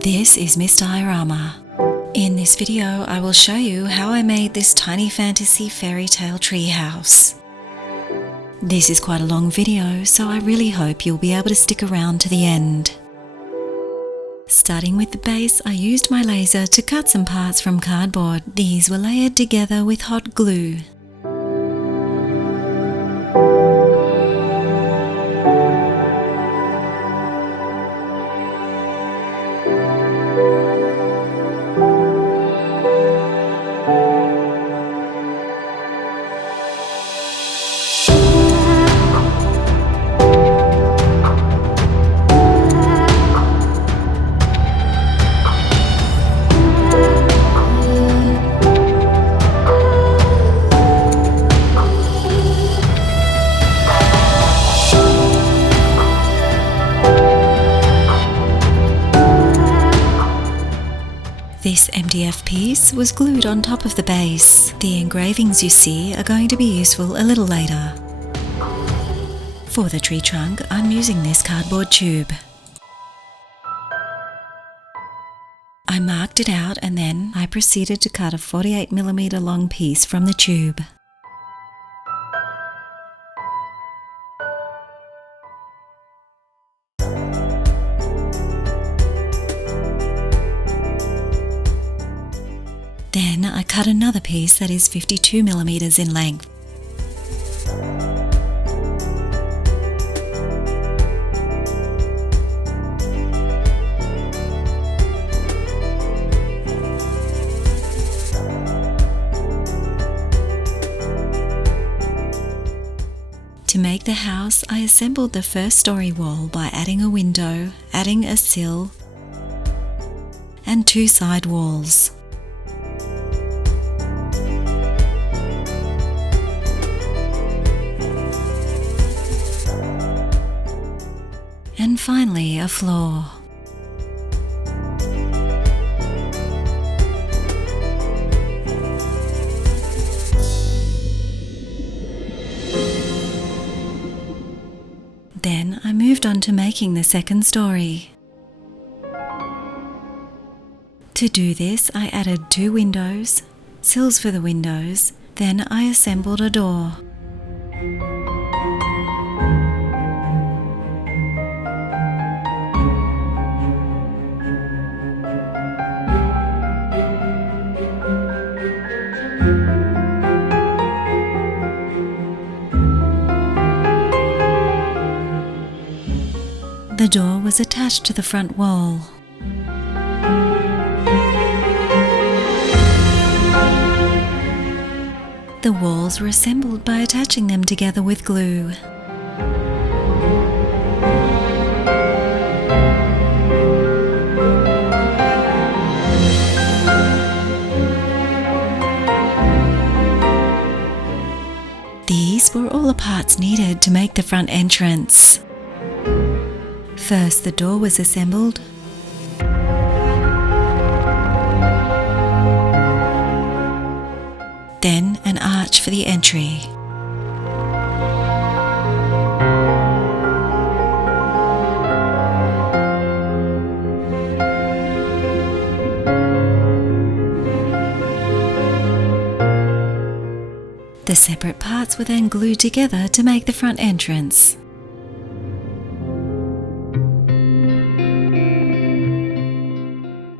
This is Miss Diorama. In this video I will show you how I made this Tiny Fantasy Fairytale Treehouse. This is quite a long video, so I really hope you'll be able to stick around to the end. Starting with the base, I used my laser to cut some parts from cardboard. These were layered together with hot glue. This MDF piece was glued on top of the base. The engravings you see are going to be useful a little later. For the tree trunk, I'm using this cardboard tube. I marked it out and then I proceeded to cut a 48mm long piece from the tube. Then I cut another piece that is 52mm in length. To make the house, I assembled the first story wall by adding a window, adding a sill, and 2 side walls. And finally, a floor. Then I moved on to making the second story. To do this, I added 2 windows, sills for the windows, then I assembled a door. The door was attached to the front wall. The walls were assembled by attaching them together with glue. These were all the parts needed to make the front entrance. First, the door was assembled. Then, an arch for the entry. The separate parts were then glued together to make the front entrance.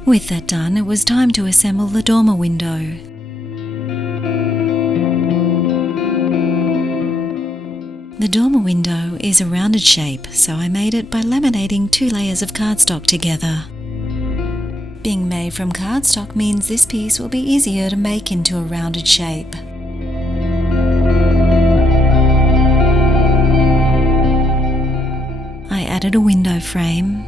With that done, it was time to assemble the dormer window. The dormer window is a rounded shape, so I made it by laminating 2 layers of cardstock together. Being made from cardstock means this piece will be easier to make into a rounded shape. I added a window frame.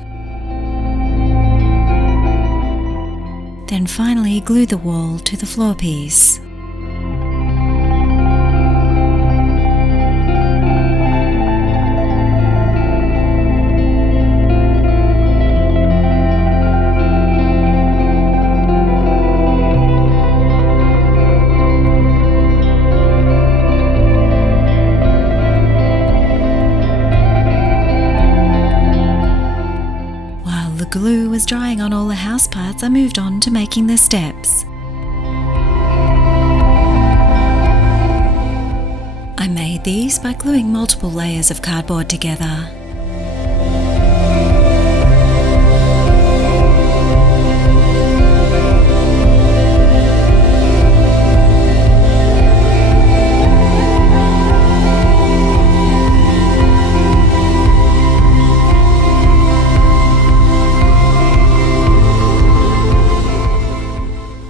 Then finally glue the wall to the floor piece. glue glue was drying on all the house parts, I moved on to making the steps. I made these by gluing multiple layers of cardboard together.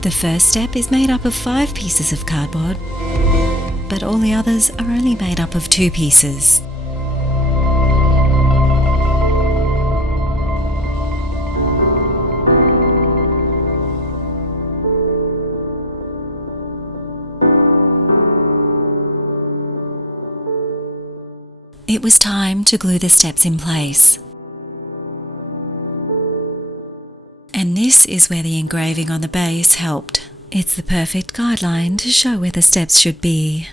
The first step is made up of 5 pieces of cardboard, but all the others are only made up of 2 pieces. It was time to glue the steps in place. And this is where the engraving on the base helped. It's the perfect guideline to show where the steps should be.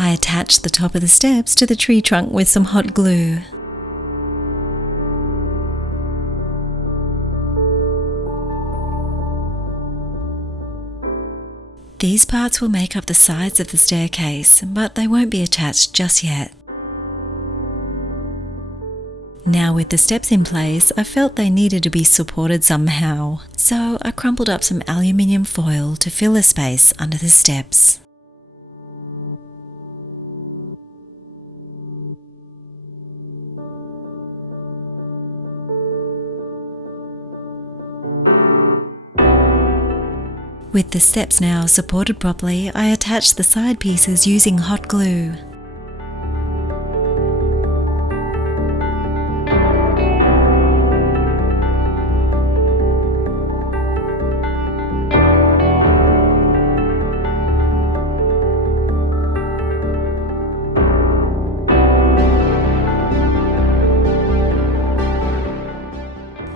I attached the top of the steps to the tree trunk with some hot glue. These parts will make up the sides of the staircase, but they won't be attached just yet. Now with the steps in place, I felt they needed to be supported somehow, so I crumpled up some aluminium foil to fill the space under the steps. With the steps now supported properly, I attached the side pieces using hot glue.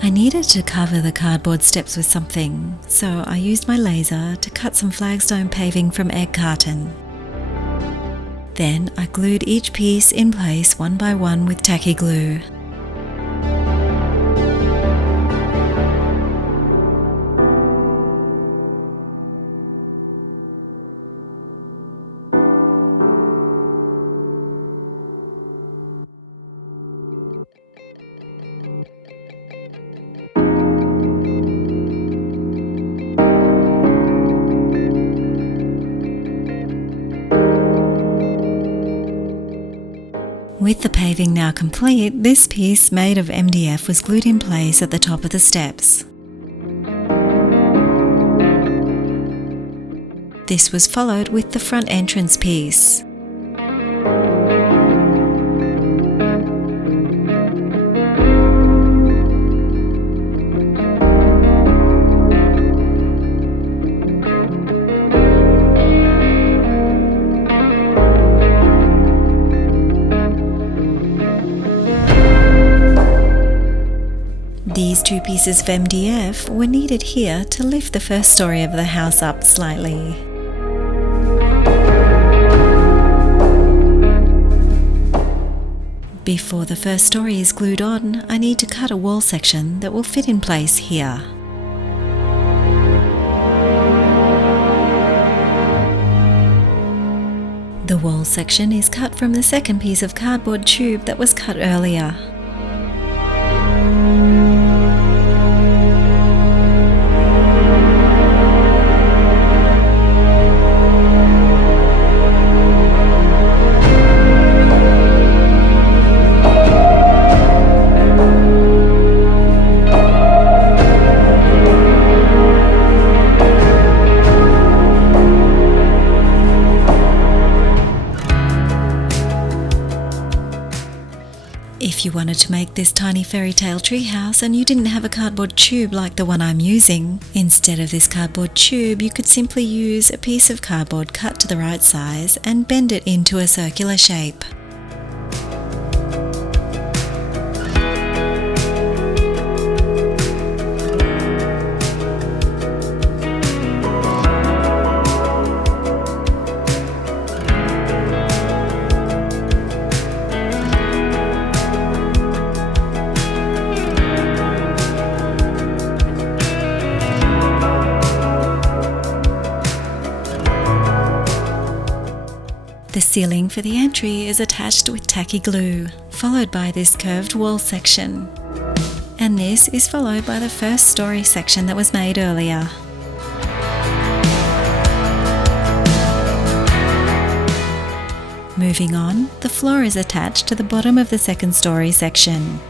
I needed to cover the cardboard steps with something, so I used my laser to cut some flagstone paving from egg carton. Then I glued each piece in place one by one with tacky glue. With the paving now complete, this piece made of MDF was glued in place at the top of the steps. This was followed with the front entrance piece. These 2 pieces of MDF were needed here to lift the first story of the house up slightly. Before the first story is glued on, I need to cut a wall section that will fit in place here. The wall section is cut from the second piece of cardboard tube that was cut earlier. If you wanted to make this tiny fairy tale treehouse and you didn't have a cardboard tube like the one I'm using, instead of this cardboard tube you could simply use a piece of cardboard cut to the right size and bend it into a circular shape. The ceiling for the entry is attached with tacky glue, followed by this curved wall section. And this is followed by the first story section that was made earlier. Moving on, the floor is attached to the bottom of the second story section.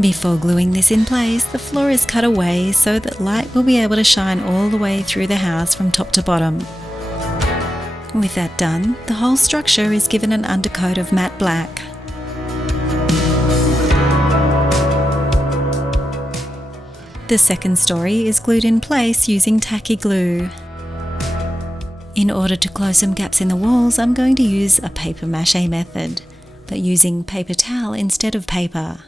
Before gluing this in place, the floor is cut away so that light will be able to shine all the way through the house from top to bottom. With that done, the whole structure is given an undercoat of matte black. The second story is glued in place using tacky glue. In order to close some gaps in the walls, I'm going to use a paper mache method, but using paper towel instead of paper.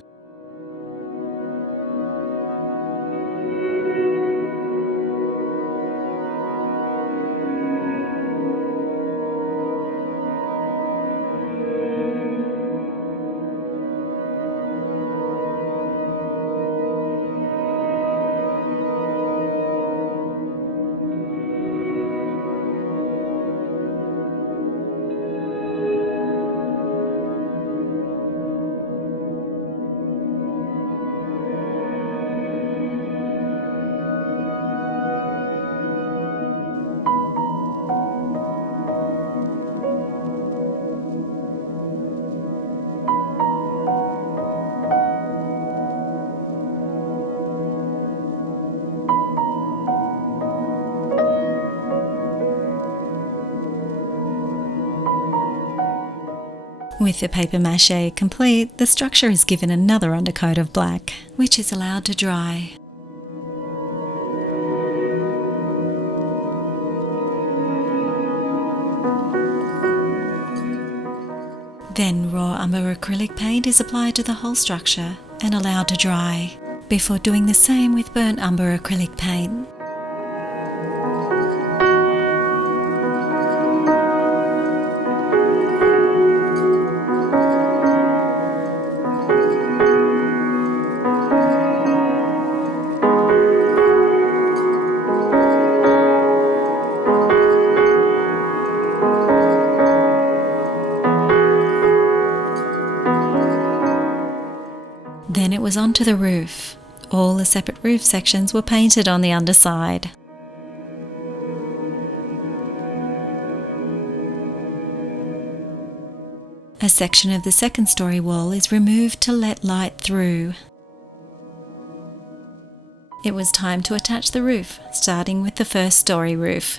With the paper mache complete, the structure is given another undercoat of black, which is allowed to dry. Then raw umber acrylic paint is applied to the whole structure and allowed to dry, before doing the same with burnt umber acrylic paint. Then it was onto the roof. All the separate roof sections were painted on the underside. A section of the second story wall is removed to let light through. It was time to attach the roof, starting with the first story roof.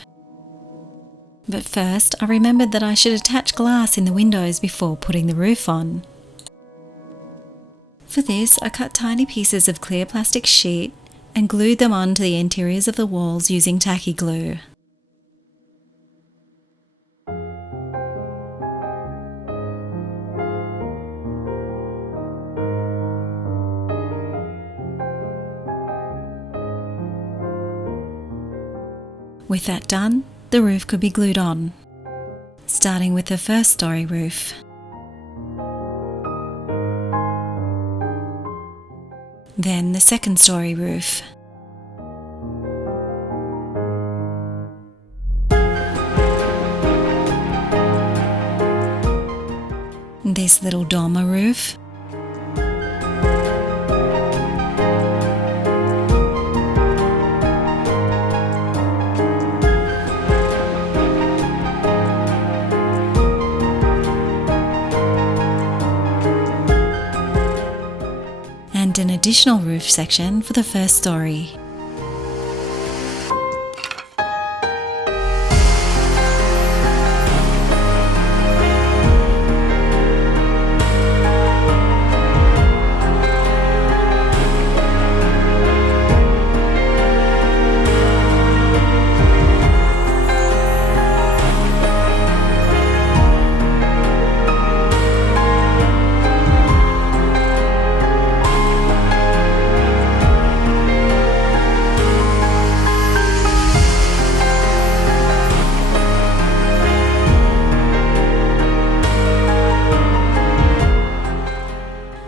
But first, I remembered that I should attach glass in the windows before putting the roof on. For this, I cut tiny pieces of clear plastic sheet and glued them onto the interiors of the walls using tacky glue. With that done, the roof could be glued on, starting with the first story roof. Then the second story roof. This little dormer roof. And an additional roof section for the first story.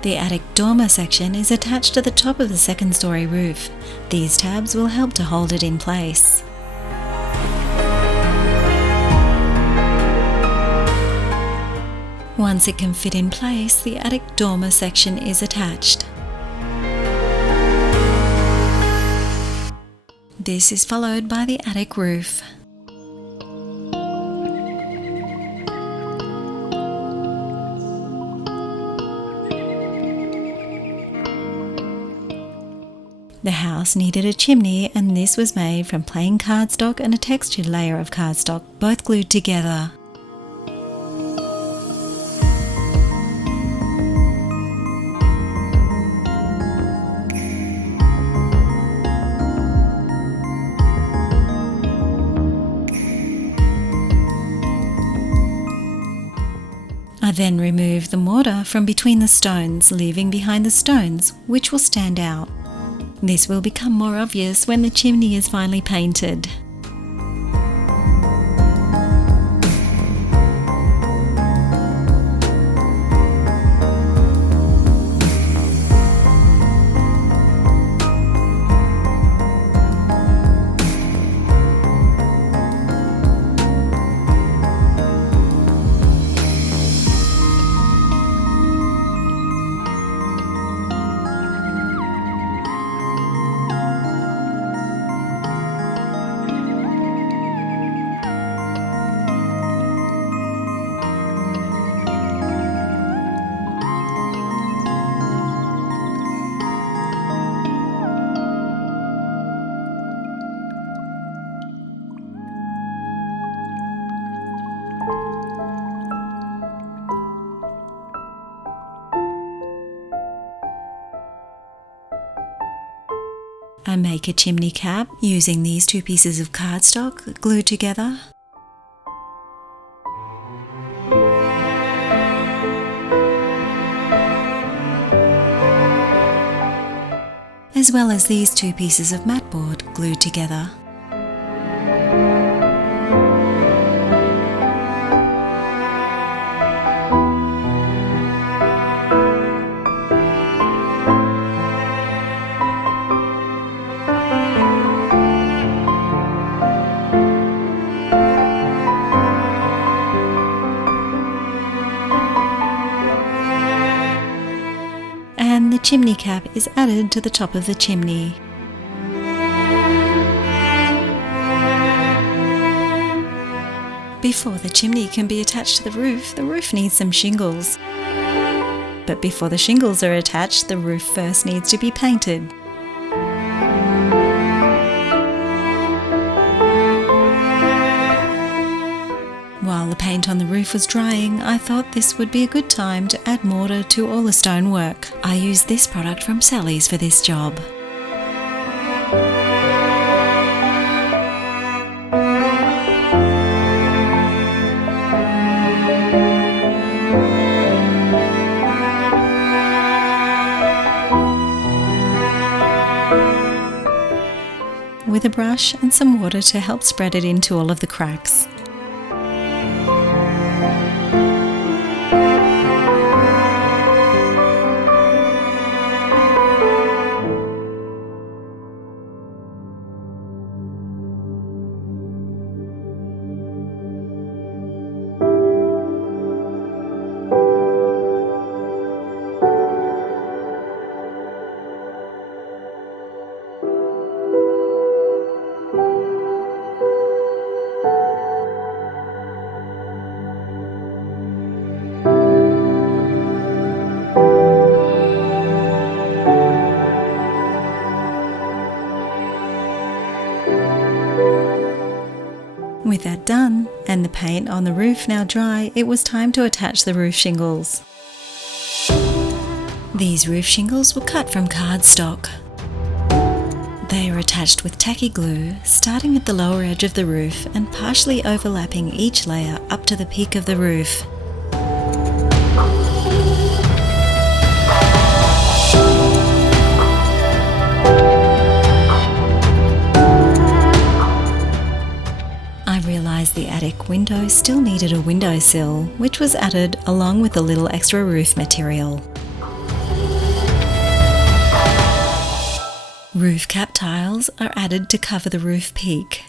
The attic dormer section is attached to the top of the second story roof. These tabs will help to hold it in place. Once it can fit in place, the attic dormer section is attached. This is followed by the attic roof. The house needed a chimney, and this was made from plain cardstock and a textured layer of cardstock, both glued together. I then remove the mortar from between the stones, leaving behind the stones, which will stand out. This will become more obvious when the chimney is finally painted. I make a chimney cap using these two pieces of cardstock glued together. As well as these two pieces of matboard glued together. And the chimney cap is added to the top of the chimney. Before the chimney can be attached to the roof needs some shingles. But before the shingles are attached, the roof first needs to be painted. While the paint on the roof was drying, I thought this would be a good time to add mortar to all the stonework. I used this product from Sally's for this job. With a brush and some water to help spread it into all of the cracks. paint on the roof now dry, it was time to attach the roof shingles. These roof shingles were cut from cardstock. They are attached with tacky glue, starting at the lower edge of the roof and partially overlapping each layer up to the peak of the roof. I realised the attic window still needed a windowsill, which was added along with a little extra roof material. Roof cap tiles are added to cover the roof peak.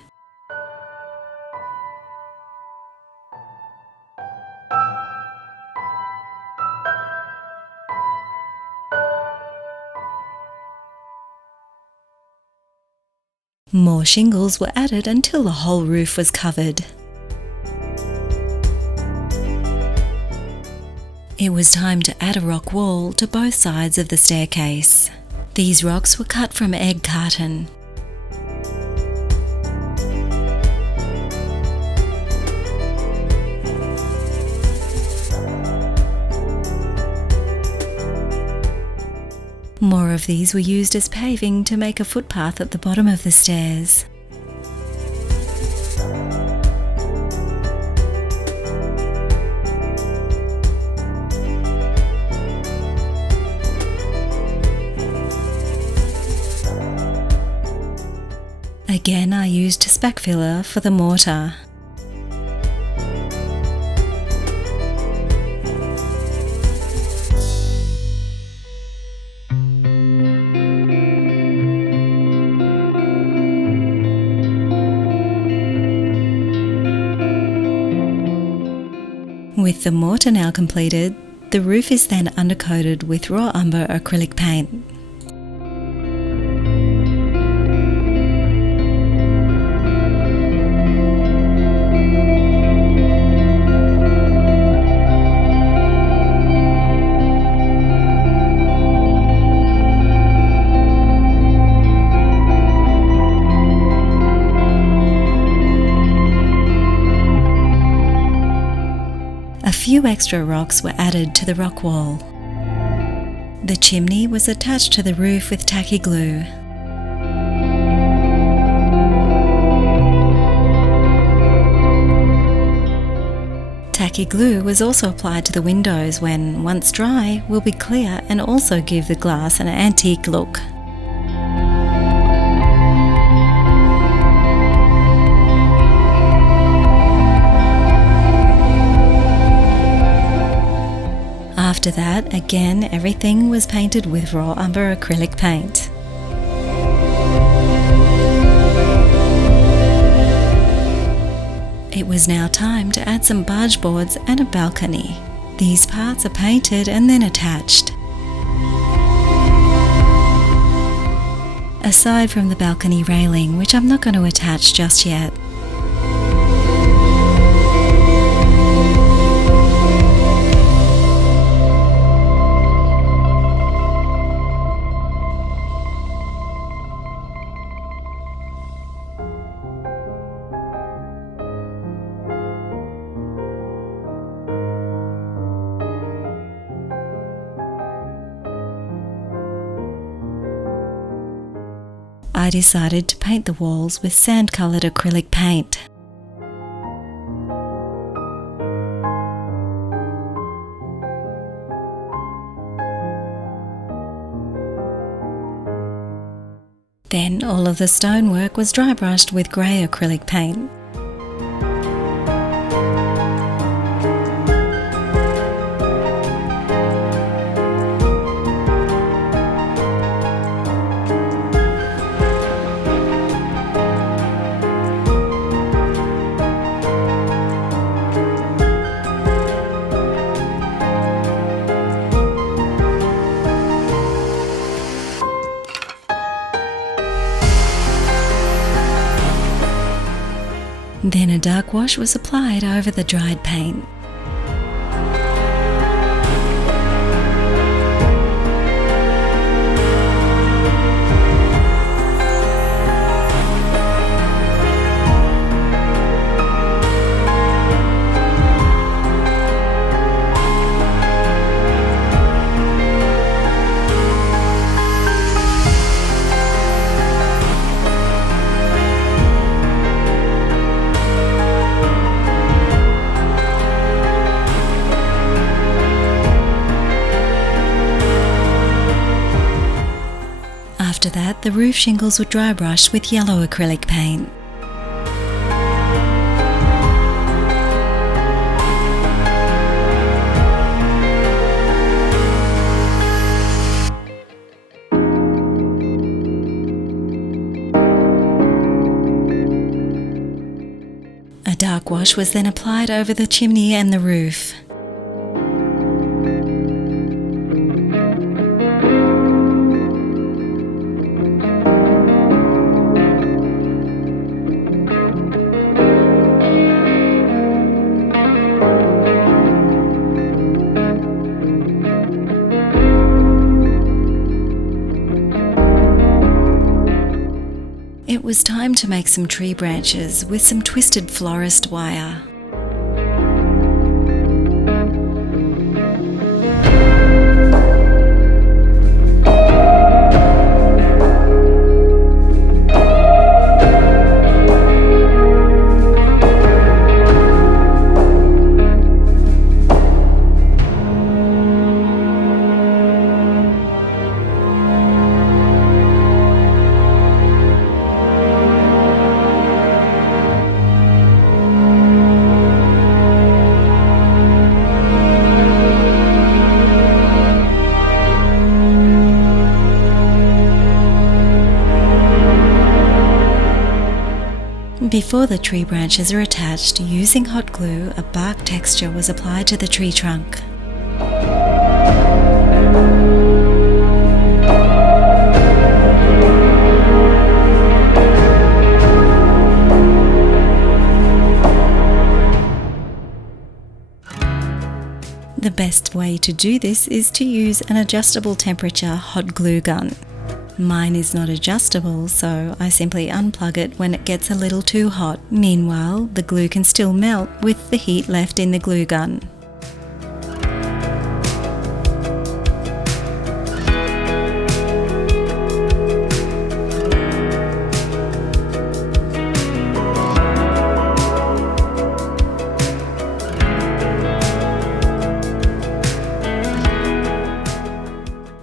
More shingles were added until the whole roof was covered. It was time to add a rock wall to both sides of the staircase. These rocks were cut from egg carton. More of these were used as paving to make a footpath at the bottom of the stairs. Again, I used spec filler for the mortar. With the mortar now completed, the roof is then undercoated with raw umber acrylic paint. A few extra rocks were added to the rock wall. The chimney was attached to the roof with tacky glue. Tacky glue was also applied to the windows when, once dry, will be clear and also give the glass an antique look. After that, again, everything was painted with raw umber acrylic paint. It was now time to add some barge boards and a balcony. These parts are painted and then attached. Aside from the balcony railing, which I'm not going to attach just yet. I decided to paint the walls with sand-coloured acrylic paint. Then all of the stonework was dry brushed with grey acrylic paint. Then a dark wash was applied over the dried paint. that, the roof shingles were dry brushed with yellow acrylic paint. A dark wash was then applied over the chimney and the roof. It was time to make some tree branches with some twisted florist wire. Before the tree branches are attached, using hot glue, a bark texture was applied to the tree trunk. The best way to do this is to use an adjustable temperature hot glue gun. Mine is not adjustable, so I simply unplug it when it gets a little too hot. Meanwhile, the glue can still melt with the heat left in the glue gun.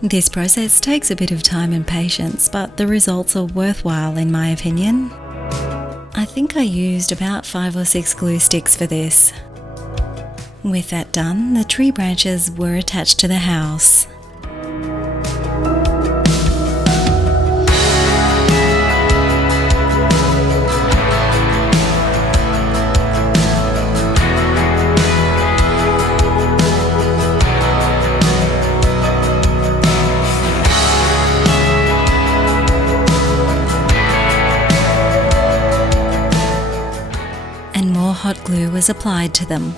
This process takes a bit of time and patience, but the results are worthwhile in my opinion. I think I used about 5 or 6 glue sticks for this. With that done, the tree branches were attached to the house. Hot glue was applied to them.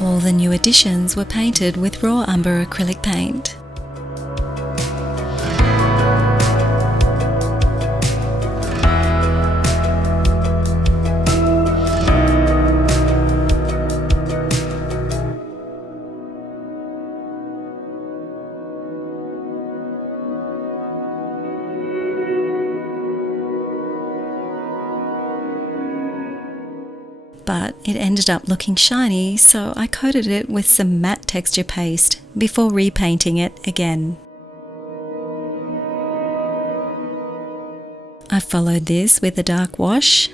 All the new additions were painted with raw umber acrylic paint. But it ended up looking shiny, so I coated it with some matte texture paste before repainting it again. I followed this with a dark wash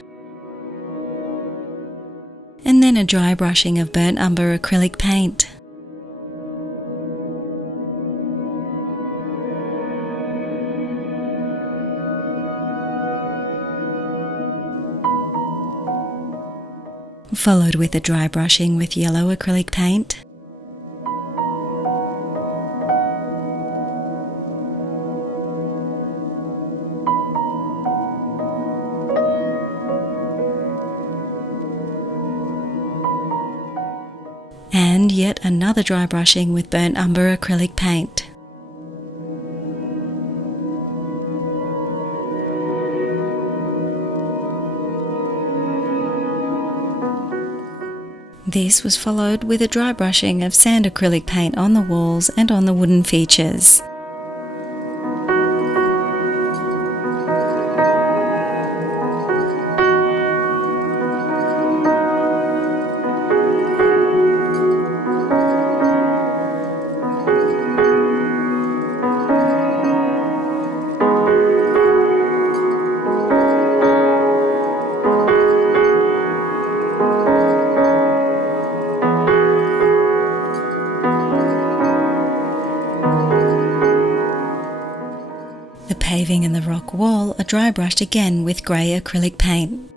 and then a dry brushing of burnt umber acrylic paint. Followed with a dry brushing with yellow acrylic paint. And yet another dry brushing with burnt umber acrylic paint. This was followed with a dry brushing of sand acrylic paint on the walls and on the wooden features. paving and the rock wall are dry brushed again with grey acrylic paint.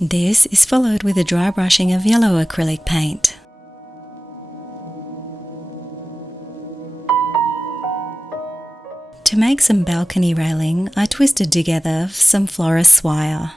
This is followed with a dry brushing of yellow acrylic paint. To make some balcony railing, I twisted together some florist wire.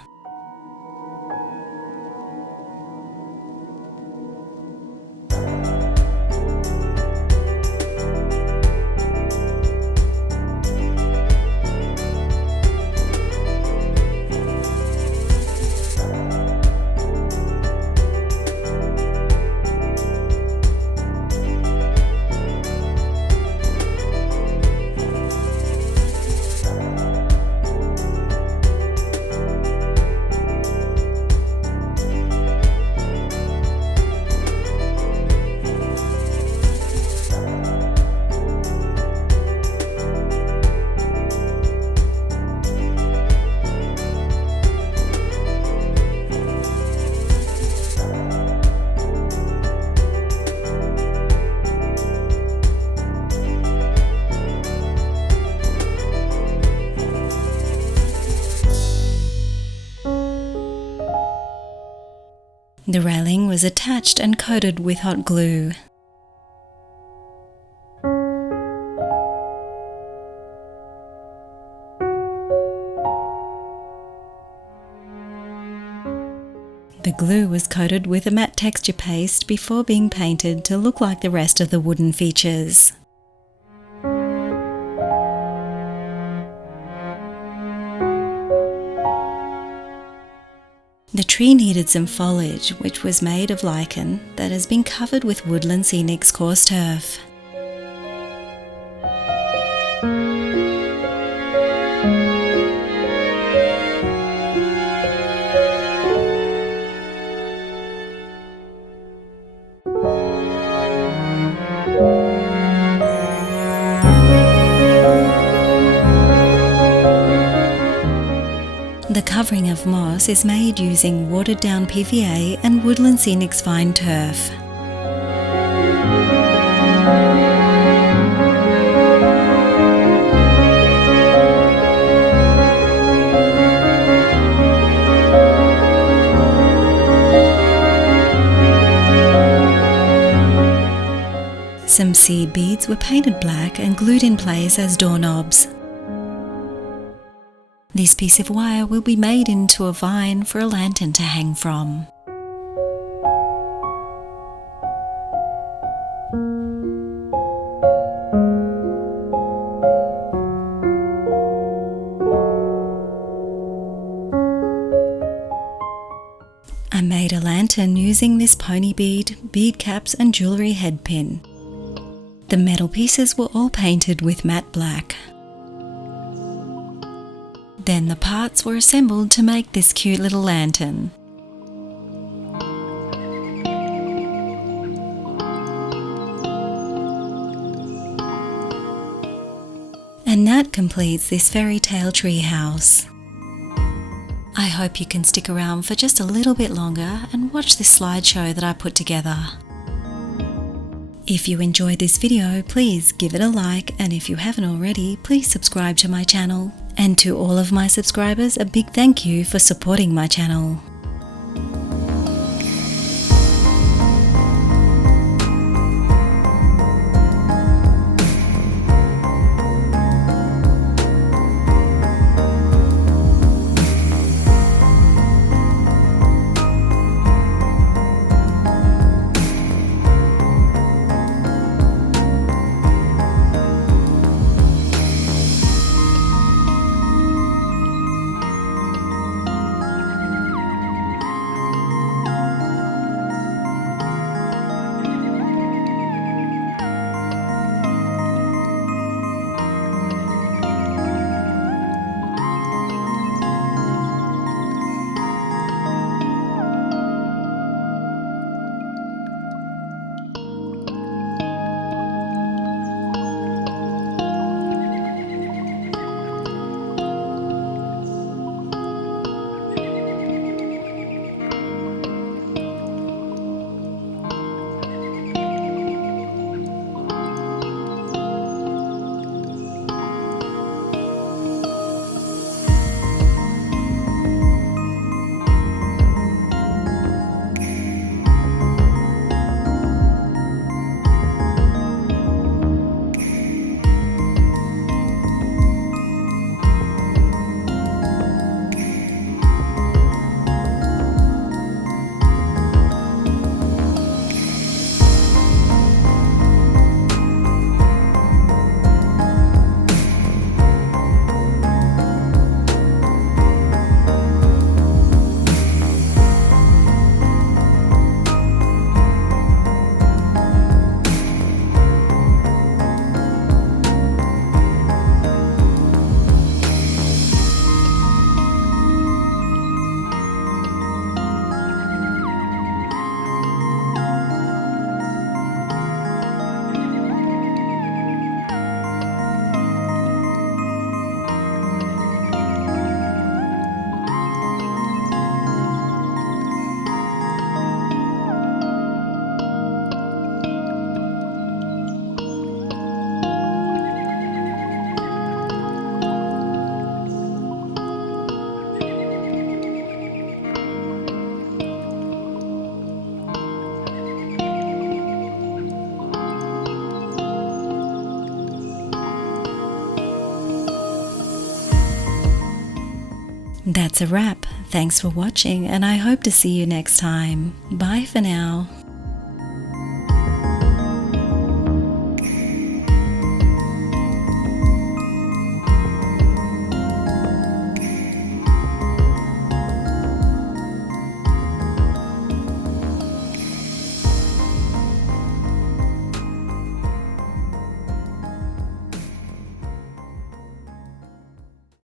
The railing was attached and coated with hot glue. The glue was coated with a matte texture paste before being painted to look like the rest of the wooden features. The tree needed some foliage, which was made of lichen that has been covered with Woodland Scenics Coarse turf. The covering of moss is made using watered down PVA and Woodland Scenics fine turf. Some seed beads were painted black and glued in place as doorknobs. This piece of wire will be made into a vine for a lantern to hang from. I made a lantern using this pony bead, bead caps and jewellery head pin. The metal pieces were all painted with matte black. Then the parts were assembled to make this cute little lantern. And that completes this fairy tale treehouse. I hope you can stick around for just a little bit longer and watch this slideshow that I put together. If you enjoyed this video, please give it a like, and if you haven't already, please subscribe to my channel. And to all of my subscribers, a big thank you for supporting my channel. That's a wrap. Thanks for watching, and I hope to see you next time. Bye for now.